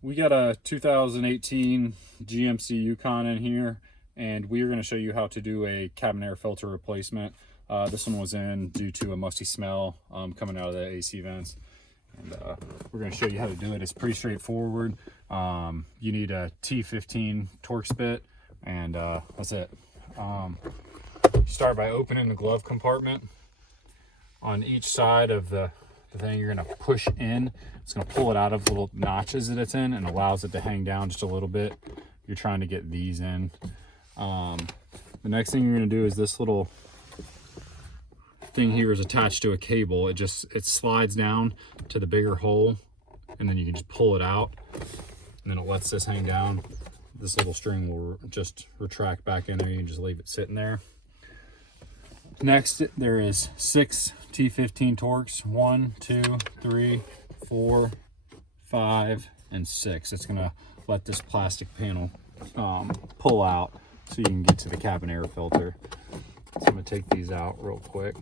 We got a 2018 GMC Yukon in here, and we are going to show you how to do a cabin air filter replacement. This one was in due to a musty smell coming out of the AC vents, and we're going to show you how to do it. It's pretty straightforward. You need a T15 Torx bit, and that's it. Start by opening the glove compartment. On each side of the thing, you're going to push in. It's going to pull it out of little notches that it's in and allows it to hang down just a little bit. You're trying to get these in. The next thing you're going to do is this little thing here is attached to a cable. It slides down to the bigger hole, and then you can just pull it out, and then it lets this hang down. This little string will just retract back in there. You can just leave it sitting there. Next, there is 6 T15 Torx. 1, 2, 3, 4, 5, and 6. It's gonna let this plastic panel pull out so you can get to the cabin air filter. So I'm gonna take these out real quick.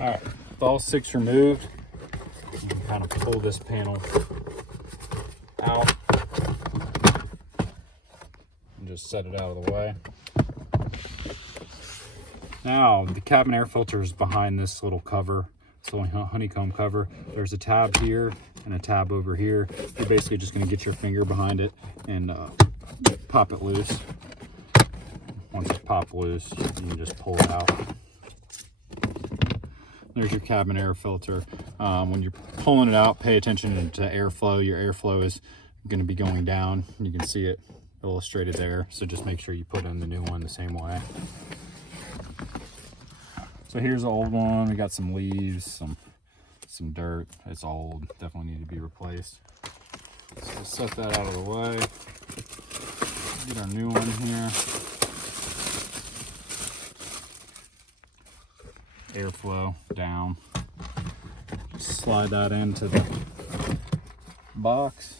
All right, with all 6 removed, you can kind of pull this panel out and just set it out of the way. Now, the cabin air filter is behind this little cover, this little honeycomb cover. There's a tab here and a tab over here. You're basically just gonna get your finger behind it and pop it loose. Once it's popped loose, you can just pull it out. There's your cabin air filter. When you're pulling it out, pay attention to airflow. Your airflow is going to be going down. You can see it illustrated there. So just make sure you put in the new one the same way. So here's the old one. We got some leaves, some dirt. It's old. Definitely need to be replaced. So we'll set that out of the way. Get our new one here. Airflow down. Just slide that into the box.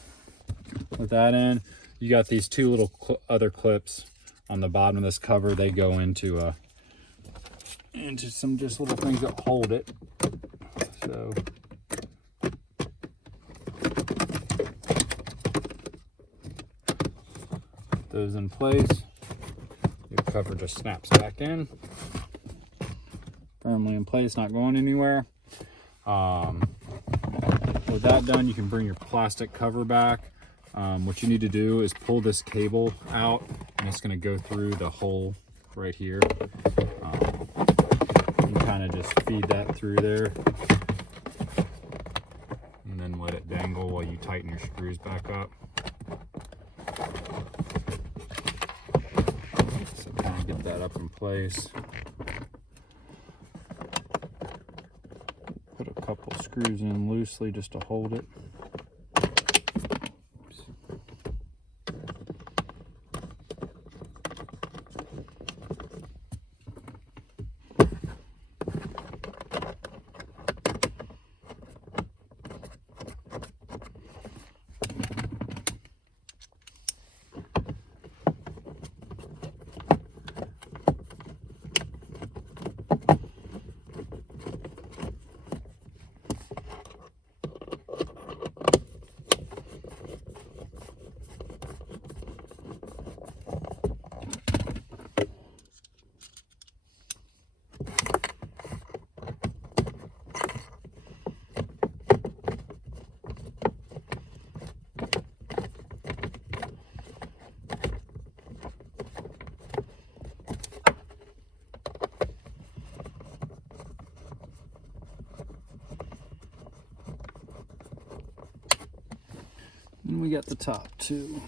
With that in, you got these 2 little other clips on the bottom of this cover. They go into some just little things that hold it. So put those in place. Your cover just snaps back in. Firmly in place, not going anywhere. With that done, you can bring your plastic cover back. What you need to do is pull this cable out, and it's going to go through the hole right here. You can kind of just feed that through there, and then let it dangle while you tighten your screws back up. So kind of get that up in place. Put a couple screws in loosely just to hold it. And we got the top too.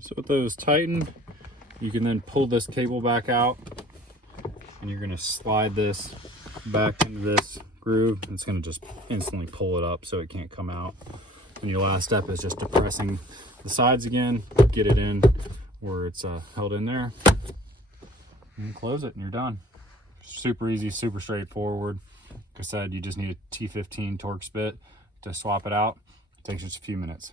So with those tightened, you can then pull this cable back out, and you're going to slide this back into this groove. It's going to just instantly pull it up so it can't come out. And your last step is just depressing the sides again, get it in where it's held in there, and close it, and you're done. Super easy, super straightforward. Like I said, you just need a T15 Torx bit to swap it out. It takes just a few minutes.